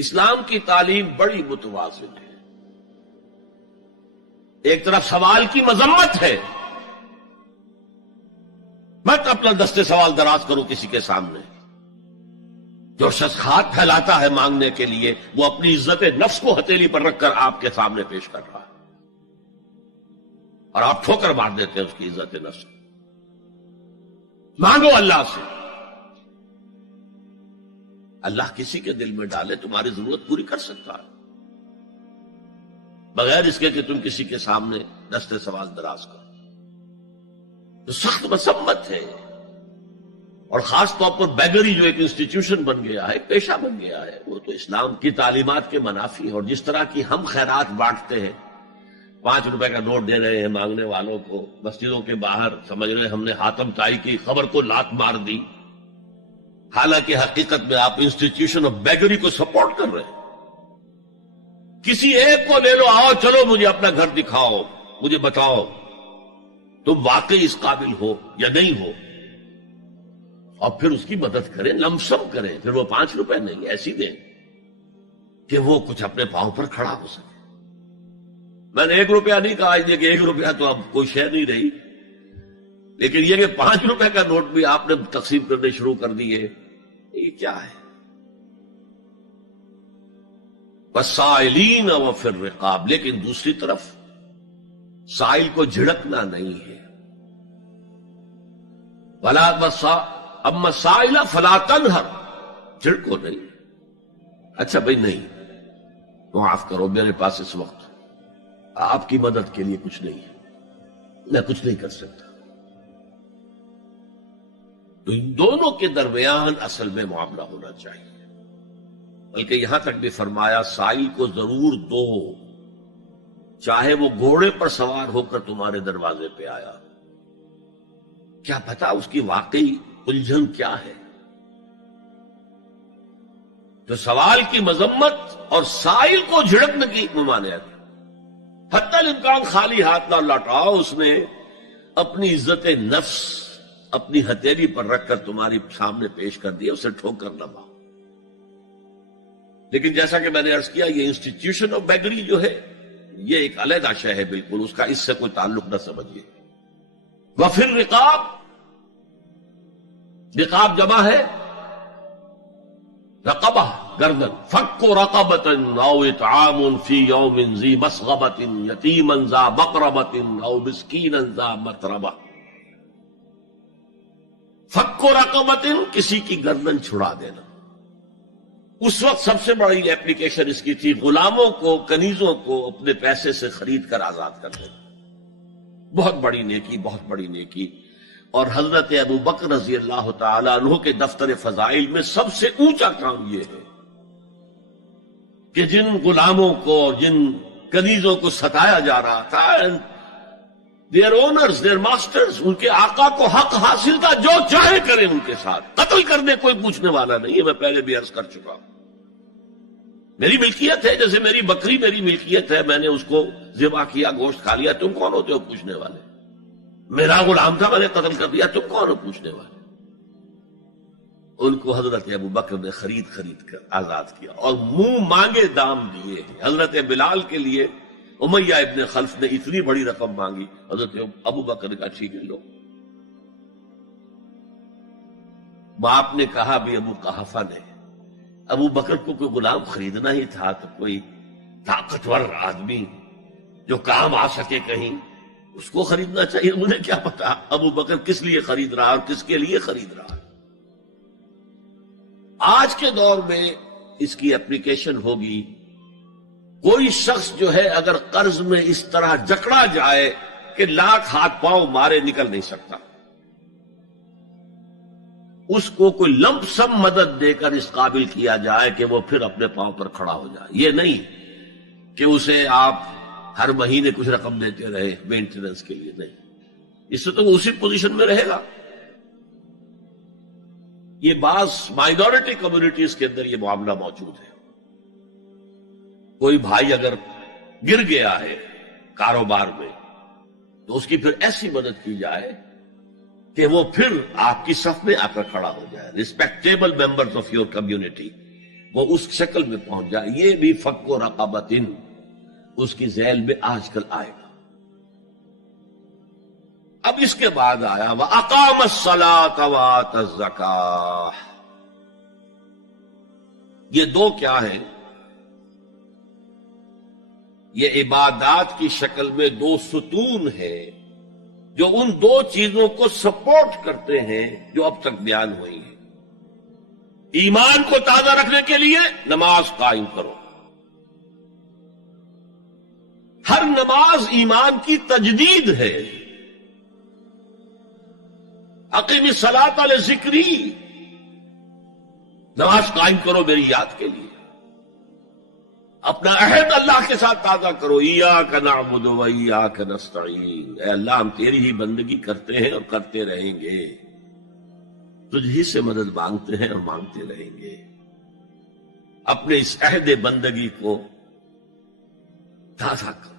اسلام کی تعلیم بڑی متوازن ہے. ایک طرف سوال کی مذمت ہے، مت اپنا دستے سوال دراز کرو کسی کے سامنے. جو شخص ہاتھ پھیلاتا ہے مانگنے کے لیے وہ اپنی عزت نفس کو ہتھیلی پر رکھ کر آپ کے سامنے پیش کر رہا ہے، اور آپ ٹھوکر مار دیتے ہیں اس کی عزت نفس. مانگو اللہ سے، اللہ کسی کے دل میں ڈالے تمہاری ضرورت پوری کر سکتا ہے، بغیر اس کے کہ تم کسی کے سامنے دستے سوال دراز کرو. تو سخت مذمت ہے، اور خاص طور پر بیگری جو ایک انسٹیٹیوشن بن گیا ہے، پیشہ بن گیا ہے، وہ تو اسلام کی تعلیمات کے منافی ہے. اور جس طرح کی ہم خیرات بانٹتے ہیں، 5 روپے کا نوٹ دے رہے ہیں مانگنے والوں کو مسجدوں کے باہر، سمجھ رہے ہم نے حاتم طائی کی خبر کو لات مار دی، حالانکہ حقیقت میں آپ انسٹیٹیوشن آف بیگری کو سپورٹ کر رہے ہیں. کسی ایک کو لے لو، آؤ چلو مجھے اپنا گھر دکھاؤ، مجھے بتاؤ تم واقعی اس قابل ہو یا نہیں ہو، اور پھر اس کی مدد کریں، لمسم کریں. پھر وہ 5 روپے نہیں ایسی دیں کہ وہ کچھ اپنے پاؤں پر کھڑا ہو سکے. میں نے 1 روپیہ نہیں کہا کہ 1 روپیہ تو اب کوئی شے نہیں رہی، لیکن یہ کہ 5 روپے کا نوٹ بھی آپ نے تقسیم کرنے شروع کر دیے، یہ کیا ہے؟ وَالسَّائِلِينَ وَفِي الرِّقَابِ. لیکن دوسری طرف سائل کو جھڑکنا نہیں ہے. اما السائل فلا تنہر، جھڑکو نہیں. اچھا بھائی نہیں، معاف کرو، میرے پاس اس وقت آپ کی مدد کے لیے کچھ نہیں ہے، میں کچھ نہیں کر سکتا. تو ان دونوں کے درمیان اصل میں معاملہ ہونا چاہیے. بلکہ یہاں تک بھی فرمایا سائل کو ضرور دو، چاہے وہ گھوڑے پر سوار ہو کر تمہارے دروازے پہ آیا. کیا پتا اس کی واقعی الجھن کیا ہے. تو سوال کی مذمت اور سائل کو جھڑکنے کی ممانعت. حتی الامکان خالی ہاتھ نہ لوٹاؤ. اس نے اپنی عزت نفس اپنی ہتھیلی پر رکھ کر تمہاری سامنے پیش کر دیا، اسے ٹھوکر نہ مارو. لیکن جیسا کہ میں نے عرض کیا، یہ انسٹیٹیوشن آف بیگری جو ہے یہ ایک علیحدہ شے ہے، بالکل اس کا اس سے کوئی تعلق نہ سمجھیے. وفی الرقاب، رقاب جمع ہے رقبہ، گردن. فک رقبۃ او اطعام فی یوم ذی مسغبۃ یتیما ذا مقربۃ او مسکینا ذا متربہ. فک رقبۃ، کسی کی گردن چھڑا دینا. اس وقت سب سے بڑی ایپلیکیشن اس کی تھی غلاموں کو، کنیزوں کو اپنے پیسے سے خرید کر آزاد کر دینا. بہت بڑی نیکی، بہت بڑی نیکی. اور حضرت ابو بکر رضی اللہ تعالیٰ عنہ کے دفتر فضائل میں سب سے اونچا کام یہ ہے کہ جن غلاموں کو اور جن کنیزوں کو ستایا جا رہا تھا، دیئر اونرز، دیئر ماسٹرز، ان کے آقا کو حق حاصل تھا، جو چاہے کریں ان کے ساتھ. قتل کرنے کوئی پوچھنے والا نہیں ہے. میں پہلے بھی عرض کر چکا ہوں، میری ملکیت ہے، جیسے میری بکری میری ملکیت ہے، میں نے اس کو ذبح کیا، گوشت کھا لیا، تم کون ہوتے ہو پوچھنے والے؟ میرا غلام تھا، میں نے قتل کر دیا، تم کون ہو پوچھنے والے؟ ان کو حضرت ابو بکر نے خرید کر آزاد کیا اور منہ مانگے دام دیے. حضرت بلال کے لیے امیہ ابن خلف نے اتنی بڑی رقم مانگی، حضرت ابو بکر نے کہا ٹھیک ہے لو. باپ نے کہا بھی ابو قحافہ نے، ابو بکر کو کوئی غلام خریدنا ہی تھا تو کوئی طاقتور آدمی جو کام آ سکے کہیں، اس کو خریدنا چاہیے. مجھے کیا پتا ابو بکر کس لیے خرید رہا اور کس کے لیے خرید رہا. آج کے دور میں اس کی اپلیکیشن ہوگی. کوئی شخص جو ہے اگر قرض میں اس طرح جکڑا جائے کہ لاکھ ہاتھ پاؤں مارے نکل نہیں سکتا، اس کو کوئی لمپ سم مدد دے کر اس قابل کیا جائے کہ وہ پھر اپنے پاؤں پر کھڑا ہو جائے. یہ نہیں کہ اسے آپ ہر مہینے کچھ رقم دیتے رہے مینٹیننس کے لیے، نہیں. اس سے تو وہ اسی پوزیشن میں رہے گا. یہ بعض مائنورٹی کمیونٹیز کے اندر یہ معاملہ موجود ہے. کوئی بھائی اگر گر گیا ہے کاروبار میں تو اس کی پھر ایسی مدد کی جائے کہ وہ پھر آپ کی صف میں آ کر کھڑا ہو جائے. Respectable members of your community وہ اس شکل میں پہنچ جائے. یہ بھی فک و رقبۃ اس کی ذیل میں آج کل آئے گا. اب اس کے بعد آیا وَأَقَامَ الصَّلَاةَ وَآتَ الزَّكَاةَ. یہ دو کیا ہیں؟ یہ عبادات کی شکل میں دو ستون ہیں جو ان دو چیزوں کو سپورٹ کرتے ہیں جو اب تک بیان ہوئی ہیں. ایمان کو تازہ رکھنے کے لیے نماز قائم کرو. ہر نماز ایمان کی تجدید ہے. اقیم الصلاۃ لذکری، نماز قائم کرو میری یاد کے لیے. اپنا عہد اللہ کے ساتھ تازہ کرو. ایاک نعبد و ایاک نستعین، اے اللہ ہم تیری ہی بندگی کرتے ہیں اور کرتے رہیں گے، تجھ ہی سے مدد مانگتے ہیں اور مانگتے رہیں گے. اپنے اس عہد بندگی کو تازہ کرو،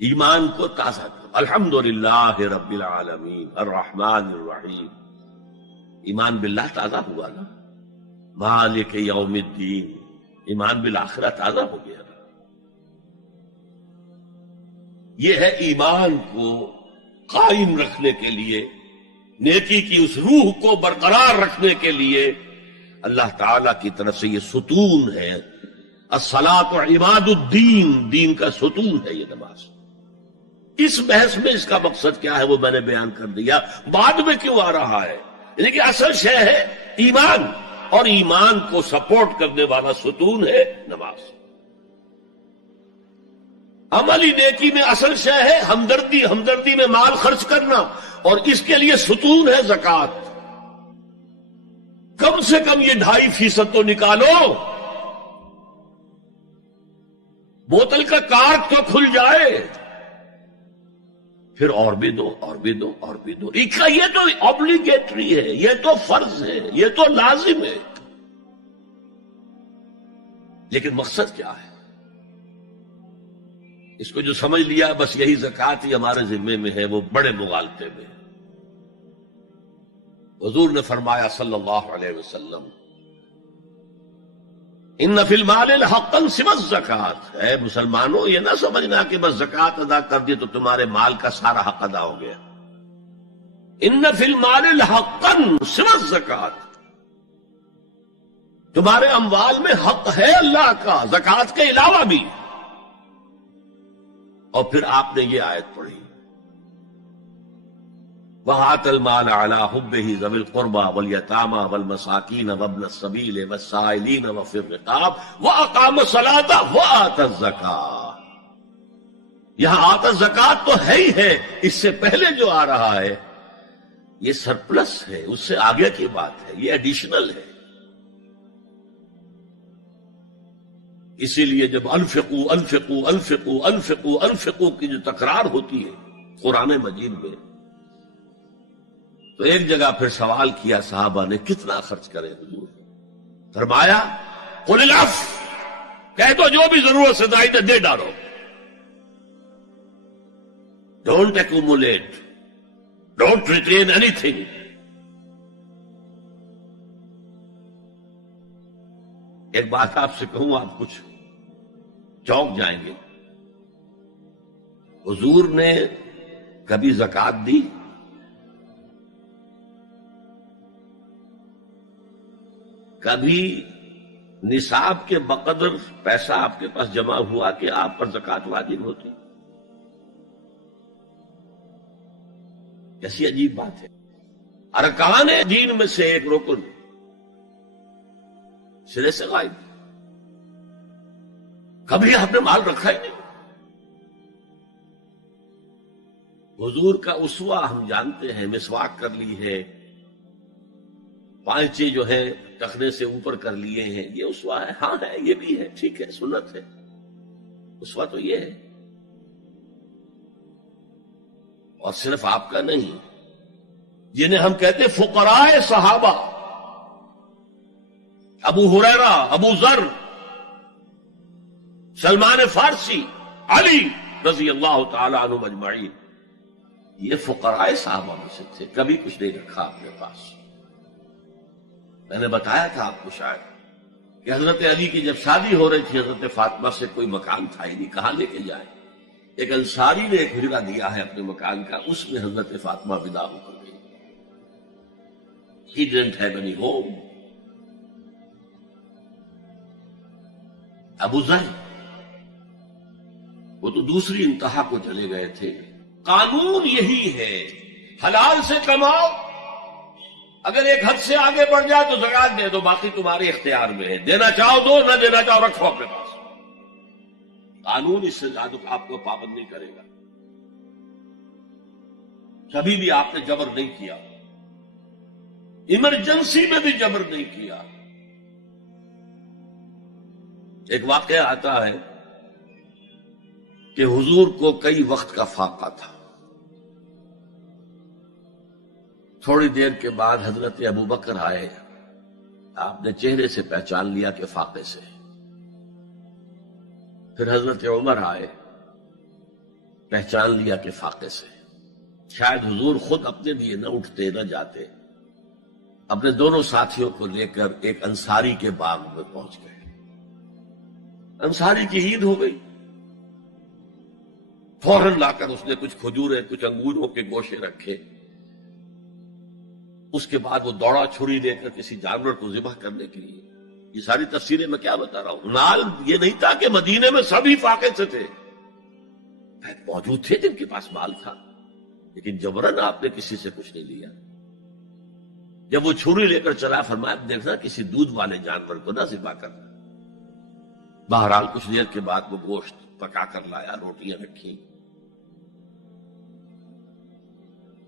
ایمان کو تازہ کرو. الحمدللہ رب العالمین الرحمن الرحیم. ایمان باللہ تازہ ہوا نا. مالک یوم الدین، ایمان بالآخرہ تازہ ہو گیا. یہ ہے ایمان کو قائم رکھنے کے لیے، نیکی کی اس روح کو برقرار رکھنے کے لیے اللہ تعالی کی طرف سے یہ ستون ہے. الصلاۃ عماد الدین، دین کا ستون ہے یہ نماز. اس بحث میں اس کا مقصد کیا ہے وہ میں نے بیان کر دیا. بعد میں کیوں آ رہا ہے؟ یعنی کہ اصل شے ہے ایمان، اور ایمان کو سپورٹ کرنے والا ستون ہے نماز. عملی نیکی میں اصل شے ہے ہمدردی، ہمدردی میں مال خرچ کرنا، اور اس کے لیے ستون ہے زکوٰۃ. کم سے کم یہ 2.5% تو نکالو. بوتل کا کارک تو کھل جائے، پھر اور بھی دو، اور بھی دو، اور بھی دو. یہ تو obligatory ہے، یہ تو فرض ہے، یہ تو لازم ہے. لیکن مقصد کیا ہے؟ اس کو جو سمجھ لیا بس یہی زکوٰۃ ہی ہمارے ذمے میں ہے، وہ بڑے مغالطے میں. حضور نے فرمایا صلی اللہ علیہ وسلم ان فی المال حقا سوى الزکوٰۃ. اے مسلمانوں یہ نہ سمجھنا کہ بس زکوٰۃ ادا کر دی تو تمہارے مال کا سارا حق ادا ہو گیا. ان فی المال حقا سوى الزکوٰۃ، تمہارے اموال میں حق ہے اللہ کا، زکوٰۃ کے علاوہ بھی. اور پھر آپ نے یہ آیت پڑھی وَآتَ الْمَالَ عَلَىٰ حُبِّهِ ذَوِي الْقُرْبَىٰ وَالْيَتَامَىٰ وَالْمَسَاكِينَ وَابْنَ السَّبِيلِ وَالسَّائِلِينَ وَفِي الرِّقَابِ وَأَقَامَ الصَّلَاةَ وَآتَ الزَّكَاةَ. یہاں آتَ الزَّكَاةَ تو ہے ہی ہے، اس سے پہلے جو آ رہا ہے یہ سرپلس ہے، اس سے آگے کی بات ہے، یہ ایڈیشنل ہے. اسی لیے جب انفقوا انفقوا انفقوا انفقوا انفقوا کی جو تکرار ہوتی ہے قرآن مجید میں، تو ایک جگہ پھر سوال کیا صحابہ نے کتنا خرچ کرے حضور؟ فرمایا قل العفو، کہہ دو جو بھی ضرورت سے زائد دے ڈالو. Don't accumulate, don't retain any thing. ایک بات آپ سے کہوں، آپ کچھ چونک جائیں گے. حضور نے کبھی زکوٰۃ دی؟ کبھی نصاب کے بقدر پیسہ آپ کے پاس جمع ہوا کہ آپ پر زکوٰۃ واجب ہوتی؟ کیسی عجیب بات ہے. ارکان دین میں سے ایک رکن سرے سے غائب. کبھی آپ نے مال رکھا ہی نہیں. حضور کا اسوہ ہم جانتے ہیں، مسواک کر لی ہے، پانچے جو ہے ٹخنے سے اوپر کر لیے ہیں، یہ اسوہ ہے. ہاں ہے، یہ بھی ہے، ٹھیک ہے، سنت ہے. اسوہ تو یہ ہے. اور صرف آپ کا نہیں، جنہیں ہم کہتے فقراء صحابہ، ابو ہریرہ، ابو ذر، سلمان فارسی، علی رضی اللہ تعالی عنہ اجمعین، یہ فقراء صحابہ میں سے تھے. کبھی کچھ نہیں رکھا اپنے پاس. میں نے بتایا تھا آپ کو شاید کہ حضرت علی کی جب شادی ہو رہی تھی حضرت فاطمہ سے، کوئی مکان تھا ہی نہیں، کہاں لے کے جائے؟ ایک انصاری نے ایک حجرہ دیا ہے اپنے مکان کا، اس میں حضرت فاطمہ ودا ہو کر گئی. He didn't have any home. ابو ذر وہ تو دوسری انتہا کو چلے گئے تھے. قانون یہی ہے، حلال سے کماؤ، اگر ایک حد سے آگے بڑھ جائے تو زکات دے دو، باقی تمہارے اختیار میں ہے، دینا چاہو دو، نہ دینا چاہو رکھو اپنے پاس. قانون اس سے زیادہ آپ کو پابند نہیں کرے گا. کبھی بھی آپ نے جبر نہیں کیا، ایمرجنسی میں بھی جبر نہیں کیا. ایک واقعہ آتا ہے کہ حضور کو کئی وقت کا فاقہ تھا. تھوڑی دیر کے بعد حضرت ابو بکر آئے، آپ نے چہرے سے پہچان لیا کہ فاقے سے. پھر حضرت عمر آئے، پہچان لیا کہ فاقے سے. شاید حضور خود اپنے لیے نہ اٹھتے نہ جاتے، اپنے دونوں ساتھیوں کو لے کر ایک انصاری کے باغ میں پہنچ گئے. انصاری کی عید ہو گئی، فوراً لا کر اس نے کچھ کھجوریں کچھ انگوروں کے گوشے رکھے. اس کے بعد وہ دوڑا چھری لے کر کسی جانور کو ذبح کرنے کے لیے. یہ ساری تفصیلیں میں کیا بتا رہا ہوں. مال یہ نہیں تھا کہ مدینے میں سبھی فاقے سے تھے، موجود تھے جن کے پاس مال تھا، لیکن جبرن آپ نے کسی سے کچھ نہیں لیا. جب وہ چھری لے کر چلا، فرمایا دیکھنا کسی دودھ والے جانور کو نہ ذبح کرنا. بہرحال کچھ دیر کے بعد وہ گوشت پکا کر لایا، روٹیاں رکھی.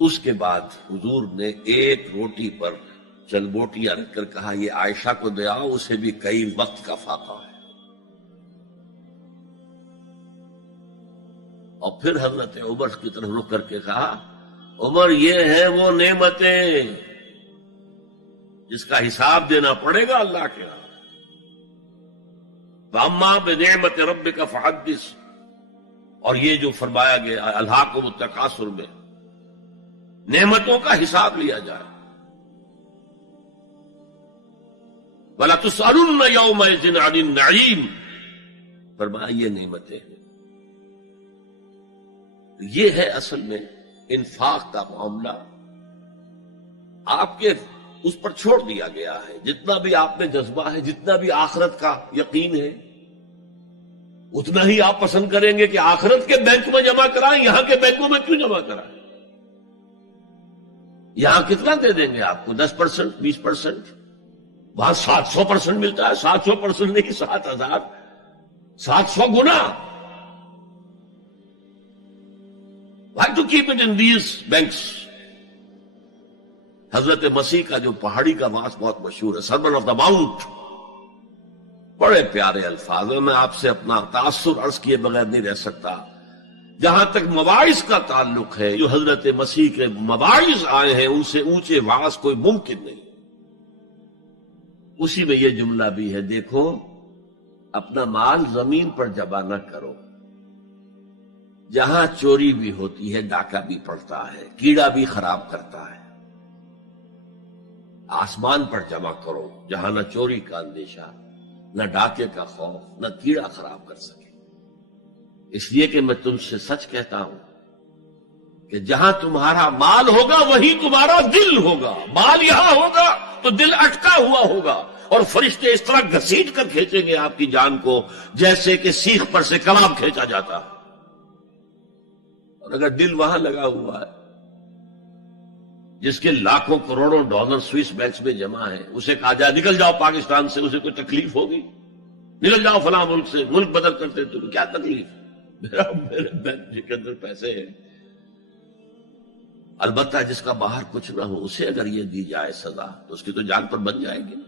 اس کے بعد حضور نے ایک روٹی پر چند بوٹیاں رکھ کر کہا یہ عائشہ کو دے آؤ، اسے بھی کئی وقت کا فاقہ ہے. اور پھر حضرت عمر کی طرف رخ کر کے کہا عمر یہ ہے وہ نعمتیں جس کا حساب دینا پڑے گا اللہ کے ہاں. فَأَمَّا بِنِعْمَةِ رَبِّكَ فَحَدِّثْ، اور یہ جو فرمایا گیا الہاکم التکاثر میں نعمتوں کا حساب لیا جائے. وَلَا تُسْأَلُنَّ يَوْمَئِذٍ عَنِ النَّعِيمِ، فرمایا یہ نعمتیں ہیں. یہ ہے اصل میں انفاق کا معاملہ. آپ کے اس پر چھوڑ دیا گیا ہے. جتنا بھی آپ میں جذبہ ہے، جتنا بھی آخرت کا یقین ہے، اتنا ہی آپ پسند کریں گے کہ آخرت کے بینک میں جمع کرائیں، یہاں کے بینکوں میں کیوں جمع کرائیں. یہاں کتنا دے دیں گے آپ کو؟ 10%، 20%. وہاں 700% ملتا ہے. 700% نہیں، 7,000، 700 گنا. Why to keep it in these banks؟ حضرت مسیح کا جو پہاڑی کا واس بہت مشہور ہے، سرمن آف دا ماؤنٹ، بڑے پیارے الفاظ ہیں. میں آپ سے اپنا تاثر عرض کیے بغیر نہیں رہ سکتا. جہاں تک مواعظ کا تعلق ہے، جو حضرت مسیح کے مواعظ آئے ہیں ان سے اونچے واعظ کوئی ممکن نہیں. اسی میں یہ جملہ بھی ہے، دیکھو اپنا مال زمین پر جمع نہ کرو. جہاں چوری بھی ہوتی ہے ڈاکہ بھی پڑتا ہے، کیڑا بھی خراب کرتا ہے. آسمان پر جمع کرو جہاں نہ چوری کا اندیشہ، نہ ڈاکے کا خوف، نہ کیڑا خراب کر سکے. اس لیے کہ میں تم سے سچ کہتا ہوں کہ جہاں تمہارا مال ہوگا وہیں تمہارا دل ہوگا. مال یہاں ہوگا تو دل اٹکا ہوا ہوگا، اور فرشتے اس طرح گھسیٹ کر کھینچیں گے آپ کی جان کو جیسے کہ سیخ پر سے کباب کھینچا جاتا ہے. اور اگر دل وہاں لگا ہوا ہے جس کے لاکھوں کروڑوں ڈالر سوئس بینکس میں جمع ہیں، اسے کہا جائے نکل جاؤ پاکستان سے، اسے کوئی تکلیف ہوگی؟ نکل جاؤ فلاں ملک سے، ملک بدل کرتے تمہیں کیا تکلیف؟ میرے بینک کے اندر پیسے ہیں. البتہ جس کا باہر کچھ نہ ہو اسے اگر یہ دی جائے سزا تو اس کی تو جان پر بن جائے گی.